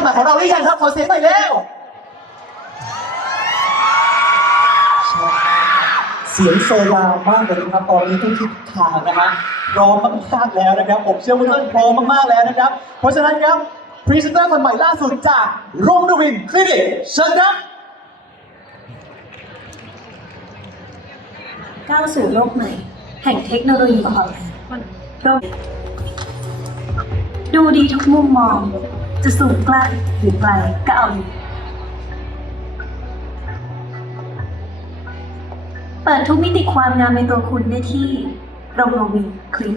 ใหม่ของเราหรือยังครับขอเสียงหน่อยเร็วเสียงโซลามากเลยนะครับตอนนี้ทุกทิศทางนะฮะพร้อมมากๆแล้วนะครับ ผมเชื่อว่าทุกท่านพร้อมมากๆแล้วนะครับ เพราะฉะนั้นครับพรีเซนเตอร์คนใหม่ล่าสุดจากโรงดวินคลินิกเชิญครับก้าวสู่โลกใหม่ แห่งเทคโนโลยีออนไลน์ดูดีทุกมุมมอง จะสูงใกล้หรือไกลก็เอาอยู่ เปิดทุกมิติความงามในตัวคุณได้ที่โรงโรวีคลิก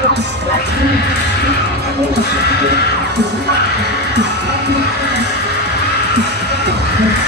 Thank you.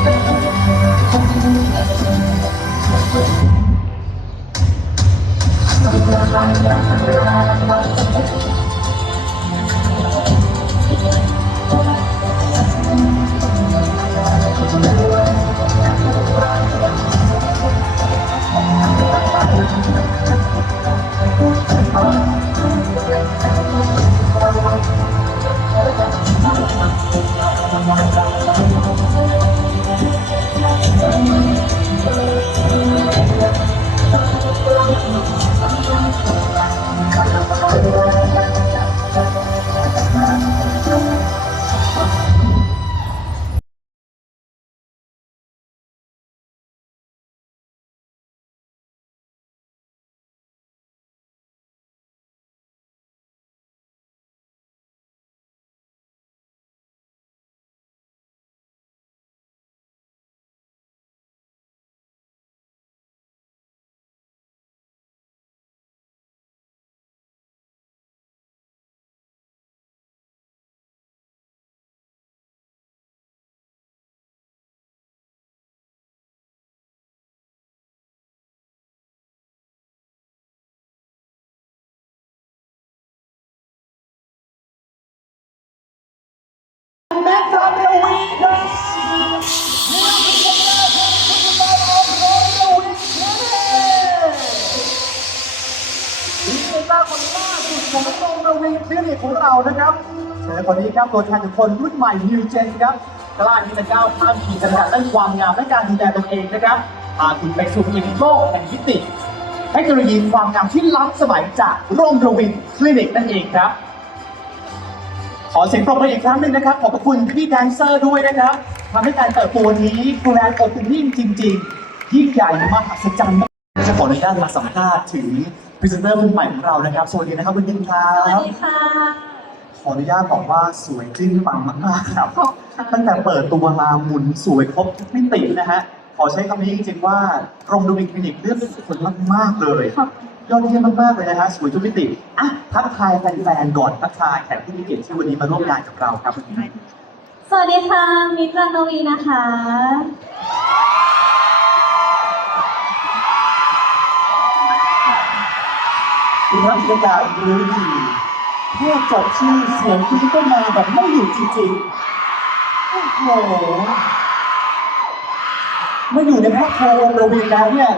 นิ ของโรงระวิงคลินิกของเรานะครับเชิญคนนี้ครับตัวแทนของคนรุ่นใหม่ New Gen ครับกล้าที่จะก้าวข้ามขีดจำกัดด้านความงามและการดูแลตัวเองนะครับพาคุณไปสู่อีกโลกแห่งมิติเทคโนโลยีความงามที่ล้ำสมัยจากโรงระวิงคลินิกนั่นเองครับ ขอเสียงปรบมืออีกครั้งหนึ่งนะครับ ขอบคุณพี่แดนเซอร์ด้วยนะครับทำให้การเปิดตัวนี้ดูแลโอเพนนิ่งจริง ๆ ยิ่งใหญ่มหัศจรรย์มากจะขออนุญาตมาสัมภาษณ์ถึง พรีเซนเตอร์คนใหม่ของเรานะครับ สวัสดีนะครับคุณดินครัสวัสบ ดีค่ะ ขออนุญาตบอกว่าสวยจริงปังมากๆครับ ขอบคุณค่ะ ตั้งแต่เปิดตัวมาหมุนสวยครบทุกมิตินะฮะ ขอใช้คำนี้จริงๆว่าโรงดูวินคลินิกเลือกคนมากๆเลย ขอบคุณยอดเยี่ยมมากๆเลยนะฮะสวยทุกมิติอะทักทายแฟนๆก่อนทักทายแขกผู้มีเกียรติที่วันนี้มาร่วมงานกับเราครับวันนี้สวัสดีค่ะ มิตรจันทวีนะคะ คุณรับประกาศรู้ดีแค่จบชื่อเสียงคุณก็มาแบบไม่หยุดจริงๆ โอ้โหมาอยู่ในครอบครัวงโรบินแล้วเนี่ย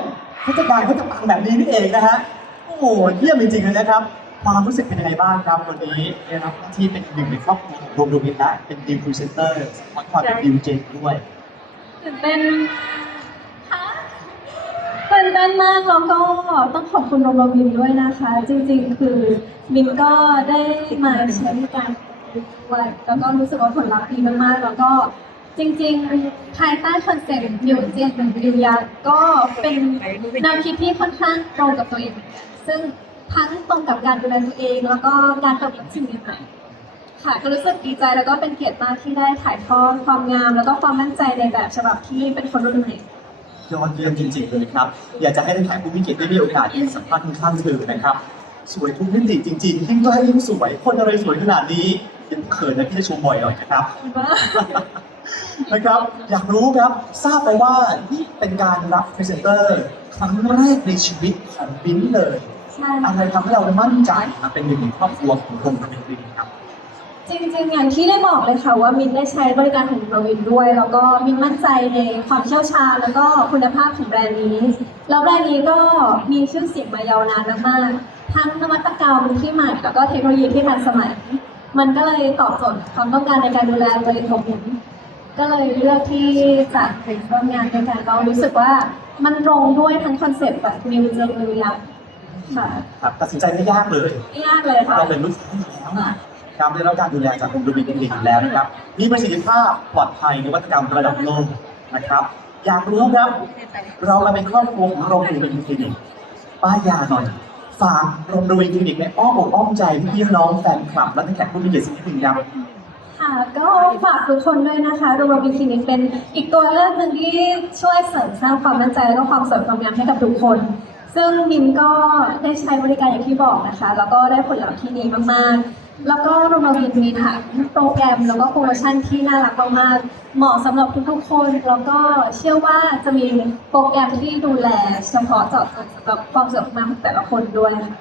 เขาจะการเขาจะปังแบบนี้นี่เองนะฮะ โอ้โหเยี่ยมจริงๆเลยนะครับ ความรู้สึกเป็นยังไงบ้างครับวันนี้ได้รับหน้าที่เป็นหนึ่งในครอบครัวของโรบินและเป็นดีมพรีเซนเตอร์ความเป็นดีมเจนด้วยตื่นเต้น ตื่นเต้นมากแล้วก็ต้องขอบคุณโรงบินด้วยนะคะ จริงๆ คือบินก็ได้มาใช้บริการด้วยแล้วก็รู้สึกว่าผลลัพธ์ดีมากๆ แล้วก็จริงๆ ภายใต้คอนเซ็ปต์อยู่เจียนเป็นวิญญาก็เป็นแนวคิดที่ค่อนข้างตรงกับตัวเอง ซึ่งทั้งตรงกับการดูแลตัวเอง แล้วก็การเปิดรับสิ่งใหม่ค่ะก็รู้สึกดีใจแล้วก็เป็นเกียรติมากที่ได้ถ่ายทอดความงาม แล้วก็ความมั่นใจในแบบฉบับที่เป็นคนรุ่นใหม่ ยอดเยี่ยมจริงๆเลยครับ อยากจะให้ท่านแขกผู้มีเกียรติได้มีโอกาสได้สัมภาษณ์คุณข้างเธอนะครับ สวยทุกมิติจริงๆยิ่งใกล้ยิ่งสวย คนอะไรสวยขนาดนี้ยังเขินนะพี่จะชมบ่อยหน่อยนะครับ นะครับ อยากรู้ครับ ทราบไปว่านี่เป็นการรับพรีเซนเตอร์ครั้งแรกในชีวิตของบินเลย ใช่อะไรทำให้เรามั่นใจมาเป็นหนึ่งในครอบครัวของโรงพยาบาลบินครับ จริงๆอย่างที่ได้บอกเลยค่ะว่ามินได้ใช้บริการของโรวินด้วย แล้วก็มินมั่นใจในความเชี่ยวชาญแล้วก็คุณภาพของแบรนด์นี้ แล้วแบรนด์นี้ก็มีชื่อเสียงมายาวนานมากๆทั้งนวัตกรรมที่ใหม่แล้วก็เทคโนโลยีที่ทันสมัย มันก็เลยตอบโจทย์ความต้องการในการดูแลตัวเองของมินก็เลยเลือกที่จะเป็นร่วมงานด้วยกันเรารู้สึกว่ามันตรงด้วยทั้งคอนเซ็ปต์แบบนิวเจนนิวยักค่ะครับตัดสินใจไม่ยากเลยไม่ยากเลยค่ะเราเป็นลูกค้าอยู่แล้วนะ ครับได้รับการดูแลจากโรงพยาบาลบินอยู่แล้วนะครับ มีประสิทธิภาพปลอดภัยนวัตกรรมระดับโลกนะครับ อยากรู้ครับ เรามาเป็นครอบครัวของโรงพยาบาลคลินิกป้ายาหน่อยฝากโรงพยาบาลคลินิกในอ้อมอกอ้อมใจพี่น้องแฟนคลับและท่านแขกผู้มีเกียรติสิ่งที่หนึ่งครับค่ะก็ฝากทุกคนด้วยนะคะโรงพยาบาลคลินิกเป็นอีกตัวเลือกหนึ่งที่ช่วยเสริมสร้างความมั่นใจและก็ความสวยความงามให้กับทุกคน ซึ่งมินก็ได้ใช้บริการอย่างที่บอกนะคะ แล้วก็ได้ผลลัพธ์ที่ดีมากๆ แล้วก็โรงพยาบาลมีทั้งโปรแกรมแล้วก็โปรโมชั่นที่น่ารักมากๆเหมาะสำหรับทุกๆคน แล้วก็เชื่อว่าจะมีโปรแกรมที่ดูแลเฉพาะเจาะจงสำหรับความสวยความงามของแต่ละคนด้วยค่ะ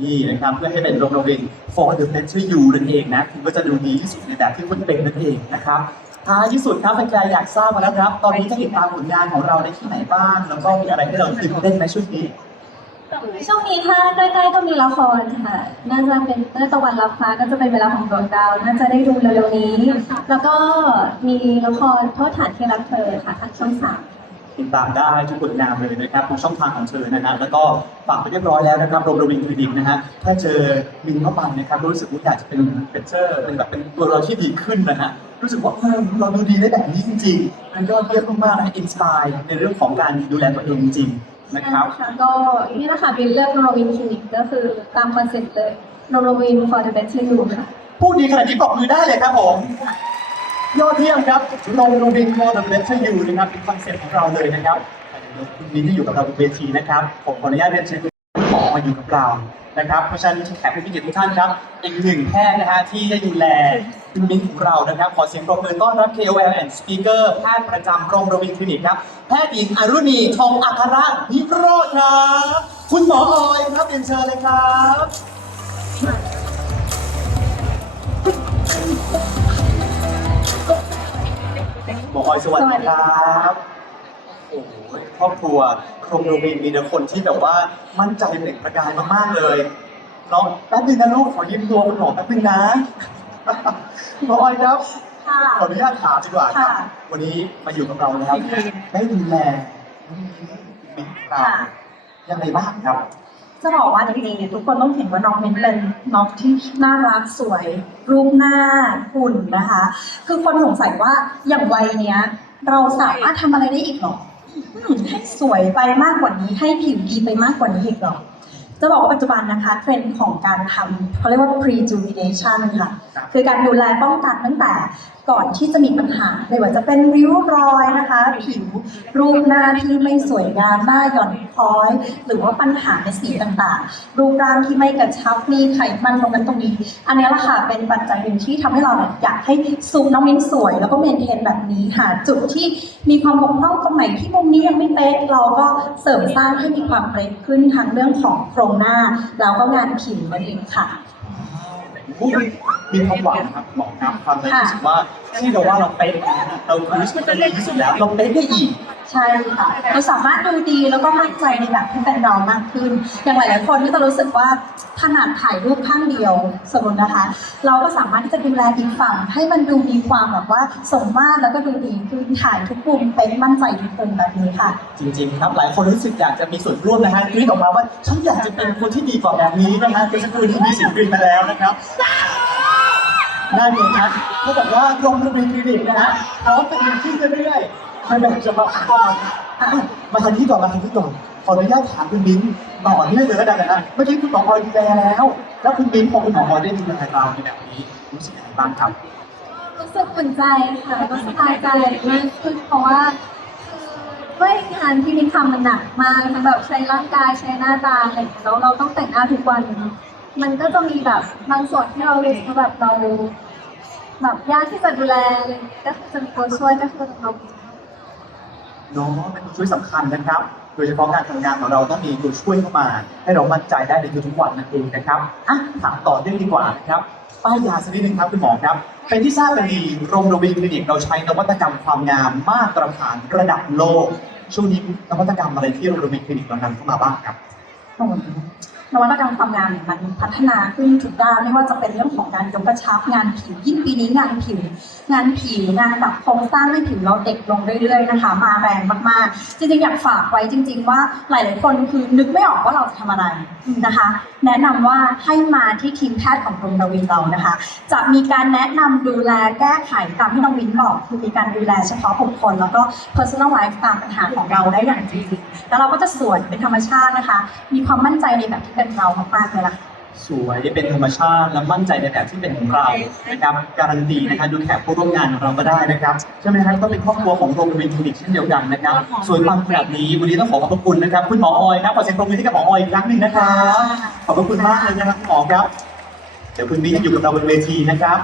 นี่นะครับเพื่อให้เป็นโรงเรียน for the better you นั่นเองนะคุณก็จะดูดีที่สุดในแบบที่คุณเป็นนั่นเองนะครับท้ายที่สุดครับแฟนๆอยากทราบมาแล้วครับ ตอนนี้จะติดตามผลงานของเราได้ที่ไหนบ้าง แล้วก็มีอะไรให้เราตื่นเต้นไหมช่วงนี้ ช่วงนี้ถ้าใกล้ๆก็มีละครค่ะ น่าจะเป็นเมื่อตะวันรับฟ้าก็จะเป็นเวลาของดวงดาว น่าจะได้ดูเร็วๆนี้ แล้วก็มีละครโทษฐานที่รักเธอค่ะทางช่องสามติดตามได้ทุกผลงานเลยนะครับทุกช่องทางของเธอนะฮะแล้วก็ฝากไปเรียบร้อยแล้วนะครับโรงเรียนคลินิกนะฮะถ้าเจอมินเข้าไปนะครับรู้สึกว่าอยากจะเป็นเป็นเจอร์เป็นแบบเป็นตัวเราที่ดีขึ้นนะฮะรู้สึกว่าเออเราดูดีได้แบบนี้จริงๆมันก็เยอะมากๆนะอินสปายในเรื่องของการดูแลตัวเองจริง นะครับค่ะก็นี่นะคะบินเลือกโนโรวินคลินิกก็คือตามคอนเซ็ปต์เลยโนโรวิน for the better you ค่ะ พูดดีขนาดนี้ปรบมือได้เลยครับผม ยอดเยี่ยมครับลงโรบินโมเดลเลชยูนะครับเป็นคอนเซ็ปต์ของเราเลยนะครับคุณมินที่อยู่กับเราบนเวทีนะครับ ผมขออนุญาตเรียนเชิญคุณหมอมาอยู่กับเรา นะครับเพราะฉะนั้นแขกผู้มีเกียรติทุกท่านครับอีกหนึ่งแพทย์นะฮะที่ได้ดูแลคุณมินของเรานะครับขอเสียงปรบมือต้อนรับ KOL and Speaker แพทย์ประจำโรงโรบินคลินิกครับแพทย์หญิงอรุณีทองอัครนิโรธครับคุณหมอออยครับเรียนเชิญเลยครับหมอออยสวัสดีครับ โอ้โหครอบครัวโครงโรบินมีแต่คนที่แบบว่ามั่นใจเปล่งประกายมากๆเลยน้องแป๊บนึงนะลูกขอยืมตัวคุณหมอแป๊บนึงนะน้องออยครับค่ะ ขออนุญาตถามดีกว่าครับ ค่ะวันนี้มาอยู่กับเราแล้วได้ดูแลน้องมิ้นมิ้นเราค่ะยังไงบ้างครับ จะบอกว่าจริงๆทุกคนต้องเห็นว่าน้องมิ้นเป็นน้องที่น่ารักสวย รูปหน้าหุ่นนะคะ คือคนสงสัยว่าอย่างวัยเนี้ย เราสามารถทำอะไรได้อีกหรออืม ให้สวยไปมากกว่านี้ให้ผิวดีไปมากกว่านี้อีกหรอจะบอกว่าปัจจุบันนะคะเทรนด์ของการทำเขาเรียกว่า prejuvenation ค่ะครับคือการดูแลป้องกันตั้งแต่ก่อนที่จะมีปัญหาไม่ว่าจะเป็นริ้วรอยนะคะ ผิวรูปหน้าที่ไม่สวยงามหน้าหย่อนคล้อย หรือว่าปัญหาในสีต่างๆ รูปร่างที่ไม่กระชับมีไขมันตรงนั้นตรงนี้ อันนี้แหละค่ะเป็นปัจจัยหนึ่งที่ทำให้เราอยากให้ซูมน้องมิ้นสวย แล้วก็เมนเทนแบบนี้หาจุดที่มีความบกพร่องตรงไหนที่มุมนี้ยังไม่เป๊ะเราก็เสริมสร้างให้มีความเป๊ะขึ้นทั้งเรื่องของโครงหน้า แล้วก็งานผิวนั่นเองค่ะ มีความหวังครับหมอครับฟังแล้วรู้สึกว่าที่เราว่าเราเป๊ะนะเรารู้สึกว่าเราดีที่สุดแล้วเราเป๊ะได้อีก ใช่ค่ะเราสามารถดูดีแล้วก็มั่นใจในแบบที่เป็นเรามากขึ้น อย่างหลายๆคนก็จะรู้สึกว่าถนัดถ่ายรูปข้างเดียวสมมตินะคะ เราก็สามารถที่จะดูแลอีกฝั่ง ให้มันดูมีความแบบว่าสมมาตรแล้วก็ดูดีคือถ่ายทุกมุมเป็นมั่นใจทุกมุมแบบนี้ค่ะ จริงๆ ครับหลายคนรู้สึกอยากจะมีส่วนร่วมนะฮะกรี๊ดออกมาว่าฉันอยากจะเป็นคนที่ดีกว่าแบบนี้นะฮะเป็สักครู่นี้มีสิงกรี๊ดมาแล้วนะครับนั่นเองครับเขาบอกว่าโรงพยาบาลคลินิกนะฮะเขาจะดีขึ้นเรื่อยๆ ไม่แบบจะมาก่อนอะมาทางที่ก่อนมาทางที่ก่อนขออนุญาตถามคุณมิ้นต่อเนื่องเลยแล้วกันนะเมื่อกี้คุณหมอพลอยดูแลแล้ว แล้วคุณมิ้นพอคุณหมอพลอยได้ดูแลเราในแบบนี้รู้สึกยังไงบ้างครับรู้สึกอุ่นใจค่ะแล้วก็สบายใจมากขึ้นเพราะว่าคือด้วยงานที่มินทำมันหนักมากทั้งแบบใช้ร่างกายใช้หน้าตาอะไรอย่างเงี้ยแล้วเราต้องแต่งหน้าทุกวัน มันก็จะมีแบบบางส่วนที่เรารู้สึกว่าแบบเรา แบบยากที่จะดูแลอะไรอย่างเงี้ยก็คือจะมีตัวช่วยก็คือเรา น้องเป็นตัวช่วยสำคัญนะครับ โดยเฉพาะการทำงานของเราต้องมีตัวช่วยเข้ามา ให้เรามั่นใจได้ในทุกๆวันนั่นเองนะครับอะถามต่อเรื่องดีกว่านะครับป้ายยาสักนิดนึงครับคุณหมอครับ เป็นที่ทราบกันดีโรงพยาบาลคลินิกเราใช้นวัตกรรมความงามมาตรฐานระดับโลก ช่วงนี้นวัตกรรมอะไรที่โรงพยาบาลคลินิกเรานำเข้ามาบ้างครับ นวัตกรรมความงามเนี่ยมันพัฒนาขึ้นทุกด้านไม่ว่าจะเป็นเรื่องของการยกกระชับงานผิวยิ่งปีนี้งานผิว งานผิวงานแบบโครงสร้างให้ผิวเราเด็กลงเรื่อยๆนะคะ มาแรงมากๆ จริงๆอยากฝากไว้จริง ๆ ว่าหลายๆคนคือนึกไม่ออกว่าเราจะทำอะไรนะคะ แนะนำว่าให้มาที่ทีมแพทย์ของโรงพยาบาลเรานะคะ จะมีการแนะนำดูแลแก้ไขตามที่น้องวินบอกคือมีการดูแลเฉพาะบุคคลแล้วก็ personal life ตามปัญหาของเราได้อย่างจริงๆแล้วเราก็จะสวยเป็นธรรมชาตินะคะ มีความมั่นใจในแบบที่เป็นเรามากๆเลยล่ะ สวยเป็นธรรมชาติและมั่นใจในแบบที่เป็นของเรานะครับการันตีนะคะดูแขกผู้ร่วมงานของเราก็ได้นะครับใช่ไหมครับก็เป็นครอบครัวของโรงพยาบาลคลินิกเช่นเดียวกันนะครับสวยปังขนาดนี้วันนี้ต้องขอขอบพระคุณนะครับ คุณหมอออยครับขอเสียงปรบมือให้กับหมอออยอีกครั้งหนึ่งนะครับขอบพระคุณมากเลยนะครับคุณหมอครับเดี๋ยวคุณมิ้นจะอยู่กับเราบนเวทีนะครับ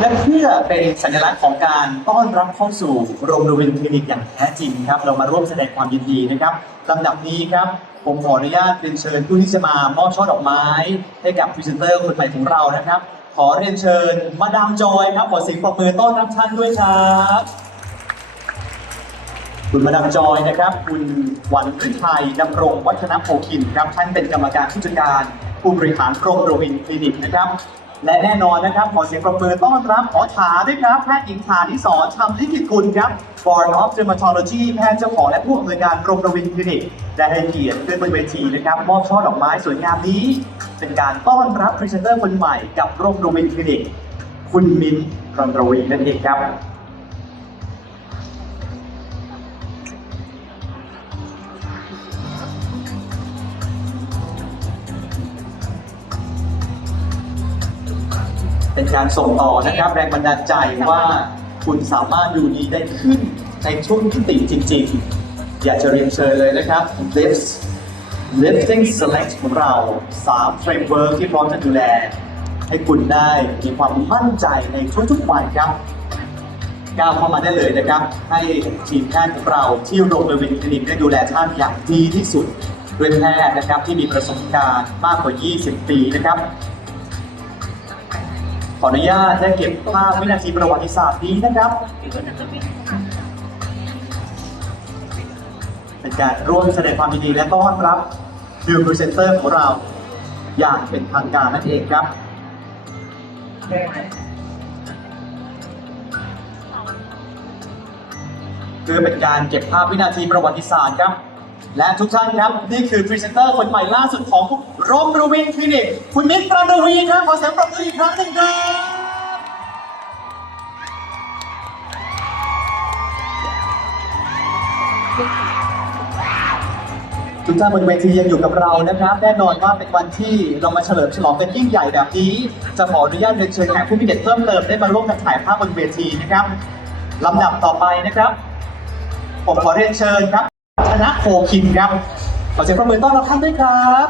และเพื่อเป็นสัญลักษณ์ของการต้อนรับเข้าสู่โรงพยาบาลคลินิกอย่างแท้จริงครับ เรามาร่วมแสดงความยินดีนะครับลำดับนี้ครับ ผมขออนุญาตเรียนเชิญผู้ที่จะมามอบช่อดอกไม้ ให้กับพรีเซนเตอร์คนใหม่ของเรานะครับ ขอเรียนเชิญมาดามจอยครับขอเสียงปรบมือต้อนรับท่านด้วยครับคุณมาดามจอยนะครับ คุณวันฤทัยดำรงวัฒนโพคินครับท่านเป็นกรรมการผู้จัดการผู้บริหารกรงโรบินคลินิกนะครับ และแน่นอนนะครับ ขอเสียงปรบมือต้อนรับหมอถาด้วยครับ แพทย์หญิงถาที่สอนชำลิขิตกุลครับ Board of Dermatology แพทย์เจ้าของและผู้อำนวยการกรมโรวินคลินิกได้ให้เกียรติขึ้นบนเวทีนะครับมอบช่อดอกไม้สวยงามนี้ เป็นการต้อนรับพรีเซนเตอร์คนใหม่กับโรมโรวินคลินิก คุณมิ้นท์รันรวีนั่นเองครับ เป็นการส่งต่อนะครับ แรงบันดาลใจว่าคุณสามารถดูดีได้ขึ้นในช่วงที่ติจริง ๆ อยากจะเรียนเชิญเลยนะครับ Lifts Lifting Select ของเรา3 framework ที่พร้อมจะดูแล ให้คุณได้มีความมั่นใจในทุกๆวันครับก้าวเข้ามาได้เลยนะครับ ให้ทีมแพทย์ของเราที่โรงพยาบาลคลินิกได้ดูแลท่านอย่างดีที่สุดด้วยแพทย์นะครับที่มีประสบการณ์มากกว่า 20 ปีนะครับ ขออนุญาตได้เก็บภาพวินาทีประวัติศาสตร์นี้นะครับ เป็นการร่วมแสดงความยินดีและต้อนรับดิวพรีเซนเตอร์ของเรา อย่างเป็นทางการนั่นเองครับเพื่อเป็นการเก็บภาพวินาทีประวัติศาสตร์ครับ และทุกท่านครับนี่คือพรีเซนเตอร์คนใหม่ล่าสุดของโรมรวินคลินิกคุณนิดปราวีครับขอเสียงปรบมืออีกครั้งหนึ่งครับทุกท่านบนเวทียังอยู่กับเรานะครับ แน่นอนว่าเป็นวันที่เรามาเฉลิมฉลองกันยิ่งใหญ่แบบนี้ จะขออนุญาตเรียนเชิญแขกผู้มีเกียรติเพิ่มเติมได้มาร่วมกันถ่ายภาพบนเวทีนะครับลำดับต่อไปนะครับ ผมขอเรียนเชิญครับ ชนะโคคินครับ ขอเสียงประเมือต้อนรับท่านด้วยครับ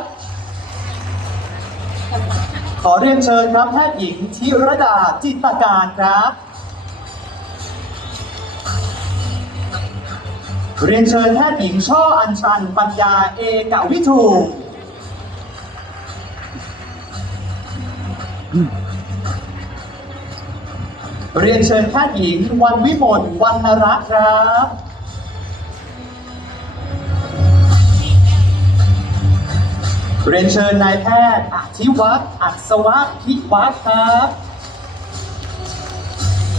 ขอเรียนเชิญครับแพทย์หญิงธิรดาจิตการครับ เรียนเชิญแพทย์หญิงช่ออัญชัน ปัญญาเอกวิทูเรียนเชิญแพทย์หญิงวันวิมลวันนรัตน์ครับ เรียนเชิญนายแพทย์อธิวัฒน์อัศวะพิวัฒน์ครับ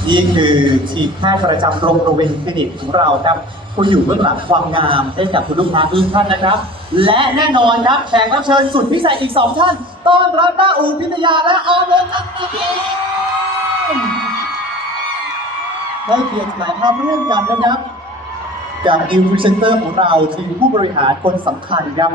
นี่คือทีมแพทย์ประจำโรงพยาบาลคลินิกของเราครับคุณอยู่เบื้องหลังความงามให้กับคุณลูกค้าทุกท่านนะครับ และแน่นอนครับแขกรับเชิญสุดพิเศษอีกสองท่าน ต้อนรับหน้าอูพิทยาและออมเล็กอัตติให้เกียรติถ่ายภาพร่วมกันนะครับกับดิวพรีเซนเตอร์ของเราทีมผู้บริหารคนสำคัญครับ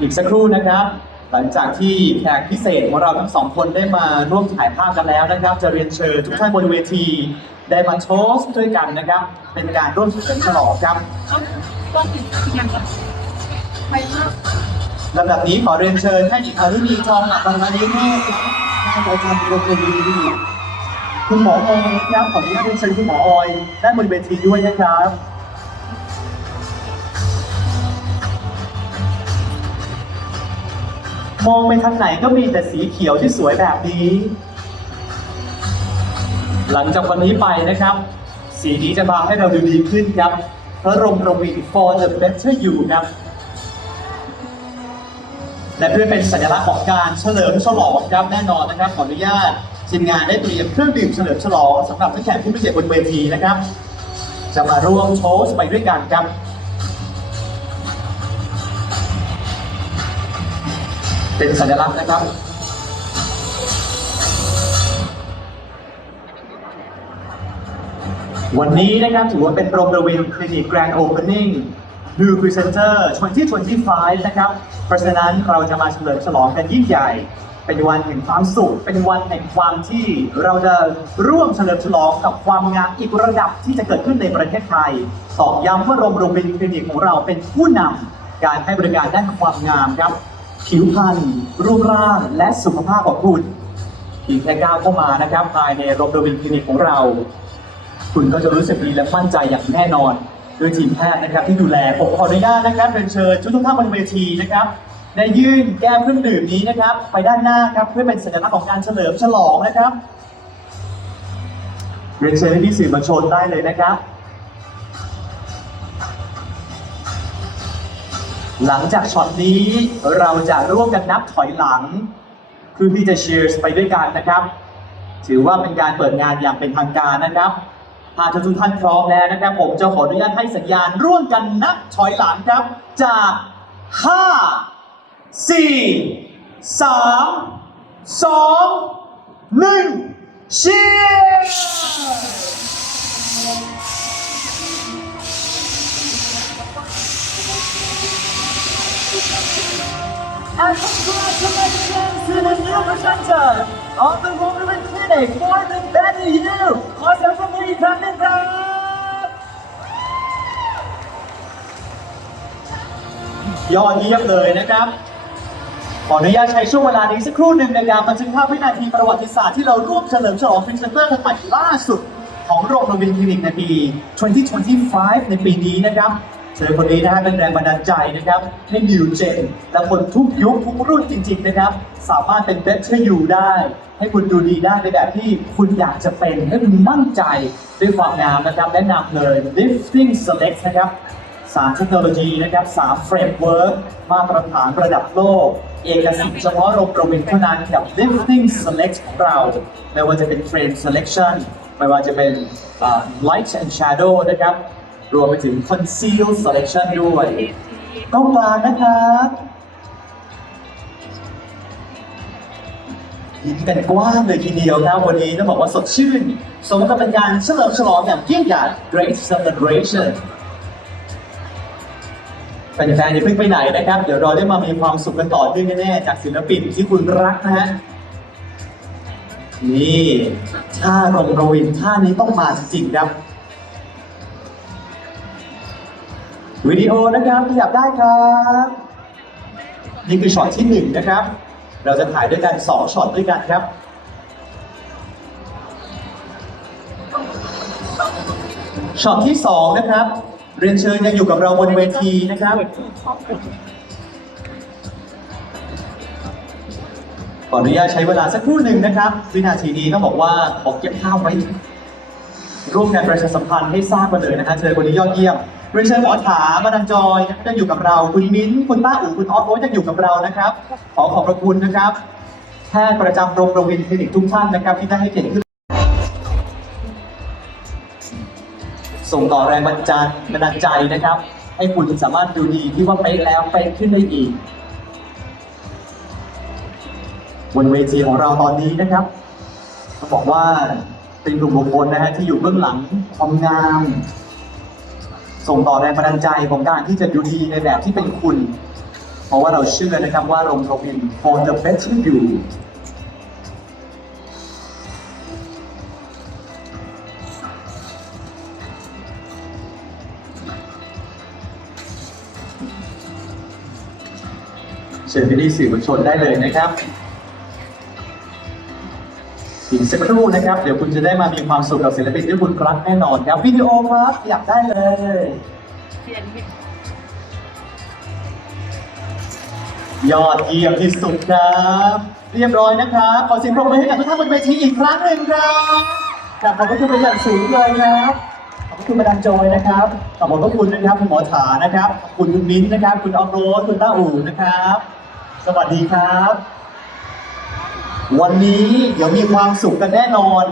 อีกสักครู่นะครับ หลังจากที่แขกพิเศษของเราทั้งสองคนได้มาร่วมถ่ายภาพกันแล้วนะครับ จะเรียนเชิญทุกท่านบนเวที ได้มาโชสด้วยกันนะครับ เป็นการร่วมเฉลิมฉลองครับลำดับนี้ขอเรียนเชิญท่านหญิงอารุณีทองอัครมานิเทศท่านอาจารย์โรงพยาบาลคุณหมอออยครับขออนุญาตเรียนเชิญคุณหมอออยด้านบนเวทีด้วยนะครับ มองไปทางไหนก็มีแต่สีเขียวที่สวยแบบนี้ หลังจากวันนี้ไปนะครับ สีนี้จะทำให้เราดูดีขึ้นครับพระรมรวี for the better you ครับ และเพื่อเป็นสัญลักษณ์ของการเฉลิมฉลองครับแน่นอนนะครับขออนุญาตทีมงานได้เตรียมเครื่องดื่มเฉลิมฉลองสำหรับผู้แข่งผู้พิเศษบนเวทีนะครับ จะมาร่วมโชว์ไปด้วยกันครับ เป็นสัญลักษณ์นะครับ วันนี้นะครับถือว่าเป็นโปรงเรียนคลินิกแกรนด์โอเพนนิ่ง New Presenter 2025 นะครับ เพราะฉะนั้นเราจะมาเฉลิมฉลองกันยิ่งใหญ่ เป็นวันแห่งความสุข เป็นวันแห่งความที่เราจะร่วมเฉลิมฉลองกับความงามอีกระดับที่จะเกิดขึ้นในประเทศไทย ตอกย้ำว่าโรงโรงเรียนคลินิกของเราเป็นผู้นำการให้บริการด้านความงามครับ ผิวพรรณรูปร่างและสุขภาพของคุณเพียงแค่ก้าวเข้ามานะครับ ภายในโรงพยาบาลคลินิกของเรา คุณก็จะรู้สึกดีและมั่นใจอย่างแน่นอนด้วยทีมแพทย์นะครับที่ดูแลผมขออนุญาตนะครับเรียนเชิญทุกทุกท่านบนเวทีนะครับได้ยื่นแก้วเครื่องดื่มนี้นะครับ ไปด้านหน้าครับเพื่อเป็นสัญลักษณ์ของการเฉลิมฉลองนะครับเรียนเชิญพี่สื่อมวลชนได้เลยนะครับ หลังจากช็อตนี้เราจะร่วมกันนับถอยหลังเพื่อที่จะเชียร์ไปด้วยกันนะครับ ถือว่าเป็นการเปิดงานอย่างเป็นทางการนะครับหากทุกท่านพร้อมแล้วนะครับ ผมจะขออนุญาตให้สัญญาณร่วมกันนับถอยหลังครับ จาก 5 4 3 2 1เชียร์ And congratulations to the new presenter of the Roman Clinic for the Better You ขอเสียงปรบมืออีกครั้งหนึงครับ ยอดเยี่ยมเลยนะครับ ขออนุญาตใช้ช่วงเวลานี้สักครู่หนึ่งในการบันทึกภาพวินาทีประวัติศาสตร์ที่เราร่วมเฉลิมฉลองพรีเซนเตอร์คนใหม่ล่าสุด ของโรงพยาบาลคลินิกในปี 2025 ในปีนี้นะครับ เธอคนนี้นะฮะเป็นแรงบันดาลใจนะครับให้นิวเจนและคนทุกยุคทุกรุ่นจริง ๆ นะครับ สามารถเป็น better you ได้ ให้คุณดูดีได้ในแบบที่คุณอยากจะเป็นให้คุณมั่นใจด้วยความงามนะครับแนะนำเลย lifting select นะครับสามเทคโนโลยีนะครับสามเฟรมเวิร์กมาตรฐานระดับโลก เอกสิทธิ์เฉพาะโรงกรวินเท่านั้นกับ lifting select ของเรา ไม่ว่าจะเป็น frame selection ไม่ว่าจะเป็น light and shadow นะครับ รวมไปถึง conceal selection ด้วย ต้องกลางนะครับยิ้มกันกว้างเลยทีเดียวครับวันนี้ต้องบอกว่าสดชื่น สมกับเป็นการเฉลิมฉลองอย่างยิ่งใหญ่ Great Celebration แฟนๆอย่าเพิ่งไปไหนนะครับ เดี๋ยวเราได้มามีความสุขกันต่อเนื่องแน่ๆจากศิลปินที่คุณรักนะฮะนี่ท่ารงรวินท่านี้ต้องมาจริงๆครับ วิดีโอนะครับขยับได้ครับ นี่คือช็อตที่หนึ่งนะครับ เราจะถ่ายด้วยกันสองช็อตด้วยกันครับช็อตที่สองนะครับ เรียนเชิญยังอยู่กับเราบนเวทีนะครับขออนุญาตใช้เวลาสักครู่หนึ่งนะครับ วินาทีนี้ต้องบอกว่าขอเก็บภาพไว้ ร่วมกันประชาสัมพันธ์ให้ทราบกันเลยนะฮะเชิญคนนี้ยอดเยี่ยม รียนเชิญหมอถามาดังจอยยังอยู่กับเรา คุณมิ้นคุณต้าอู๋คุณออฟโรสยังอยู่กับเรานะครับ ขอขอบพระคุณนะครับแพทย์ประจำโรงประวินคลินิกทุกท่านนะครับ ที่ได้ให้เกียรติขึ้น ส่งต่อแรงบันดาลบันดาลใจนะครับ ให้คุณสามารถดูดีที่ว่าเป๊ะแล้วเป๊ะขึ้นได้อีก บนเวทีของเราตอนนี้นะครับต้องบอกว่าเป็นกลุ่มบุคคลนะฮะที่อยู่เบื้องหลังความงาม ส่งต่อแรงบันดาลใจของการที่จะดูดีในแบบที่เป็นคุณ เพราะว่าเราเชื่อนะครับว่าโรงโรบิน for the better you เชิญพี่สื่อมวลชนได้เลยนะครับ สักครู่นะครับ เดี๋ยวคุณจะได้มามีความสุขกับศิลปินที่คุณรักแน่นอนครับวิดีโอครับอยากได้เลยยอดเยี่ยมที่สุดครับ เรียบร้อยนะครับ ขอเสียงปรบมือให้กับทุกท่านบนเวทีอีกครั้งหนึ่งครับกราบขอบพระคุณเป็นอย่างสูงเลยครับขอบพระคุณมาดามโจยนะครับขอบพระคุณนะครับคุณหมอถานะครับขอบคุณคุณมิ้นท์นะครับ คุณออฟโรสคุณต้าอู่นะครับ สวัสดีครับ วันนี้เดี๋ยวมีความสุขกันแน่นอน